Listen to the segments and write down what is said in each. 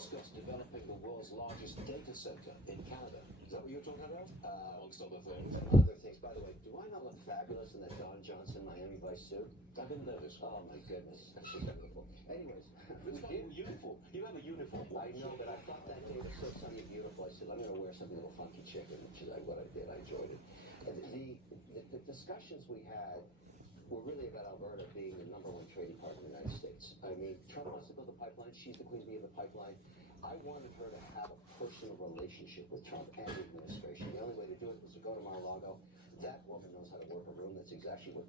discussed developing the world's largest data center in Canada. Is that what you were talking about? Amongst other things. Other things. By the way, do I not look fabulous in that Don Johnson Miami Vice suit? I didn't notice. Oh my goodness, that's just beautiful. Anyways, It's got a uniform. You have a uniform. I know, but I thought that day that said something beautiful. I said, I'm going to wear something a little funky chicken, which is what I did. I enjoyed it. And the discussions we had were really about Alberta being the #1 trading partner in the United States. I mean, Trump wants to build a pipeline. She's the queen bee of the pipeline. I wanted her to have a personal relationship with Trump and the administration. The only way to do it was to go to Mar-a-Lago. That woman knows how to work a room. That's exactly what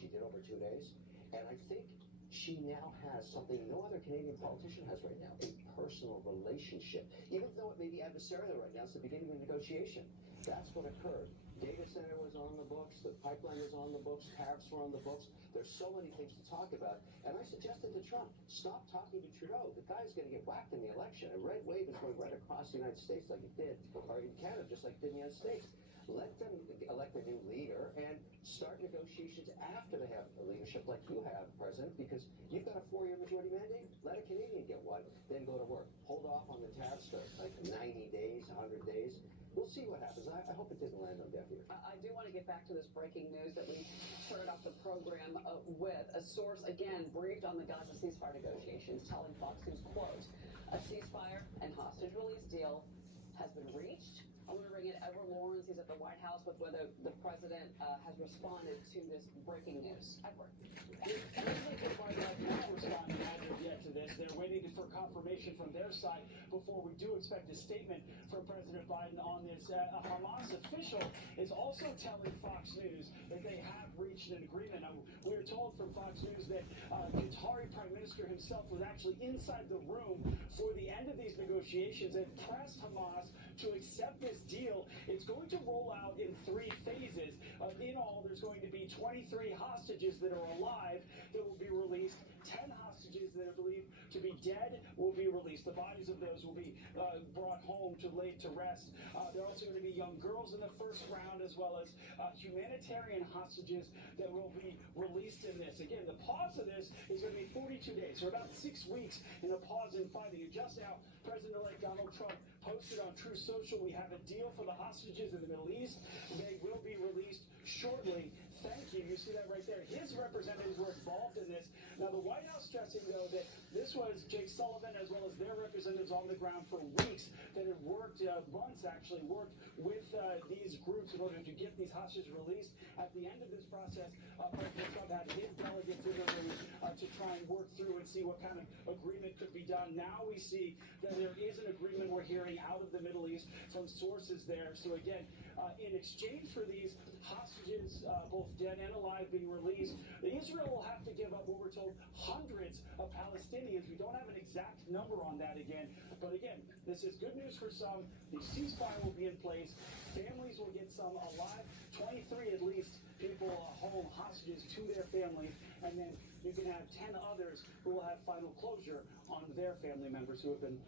she did over 2 days. And I think she now has something no other Canadian politician has right now, a personal relationship. Even though it may be adversarial right now, it's the beginning of a negotiation. That's what occurred. Data center was on the books, the pipeline was on the books, tariffs were on the books. There's so many things to talk about. And I suggested to Trump, stop talking to Trudeau. The guy's going to get whacked in the election. A red wave is going right across the United States like it did, or in Canada, just like it did in the United States. Let them elect a new leader and start negotiations after they have a leadership like you have, President, because you've got a 4-year majority mandate. Let a Canadian get one, then go to work. Hold off on the tariffs for like 90 days, 100 days. We'll see what happens. I hope it didn't land on deaf ears. I do want to get back to this breaking news that we started off the program with. A source, again, briefed on the Gaza ceasefire negotiations, telling Fox News, quote, a ceasefire and hostage release deal has been reached. I want to bring in Edward Lawrence. He's at the White House with whether the president has responded to this breaking news. Edward. The White House not responded as of yet to this. They're waiting for confirmation from their side before we do expect a statement from President Biden on this. A Hamas official is also telling Fox News that they have reached an agreement. We were told from Fox News that Qatari Prime Minister himself was actually inside the room for the end of these negotiations and pressed Hamas to accept this deal. It's going to roll out in 3 phases. In all, there's going to be 23 hostages that are alive that will be released. 10 hostages that are believed to be dead will be released. The bodies of those will be brought home to laid to rest. There are also going to be young girls in the first round, as well as humanitarian hostages that will be released in this. Again, the pause of this is going to be 42 days, so about 6 weeks in a pause in fighting. And just now, President-elect Donald Trump posted on True Social, we have a deal for the hostages in the Middle East. They will be released shortly. Thank you. You see that right there. His representatives were involved in this. Now, the White House stressing, though, that this was Jake Sullivan as well as their representatives on the ground for weeks that had worked, months actually, worked with these groups in order to get these hostages released. At the end of this process, President Trump had his delegates in the room to try and work through and see what kind of agreement could be done. Now we see that there is an agreement we're hearing out of the Middle East from sources there. So again, in exchange for these hostages, both dead and alive, being released, Israel will have to give up what we're told hundreds of Palestinians. We don't have an exact number on that again. But again, this is good news for some. The ceasefire will be in place. Families will get some alive. 23 at least people home hostages to their families. And then you can have 10 others who will have final closure on their family members who have been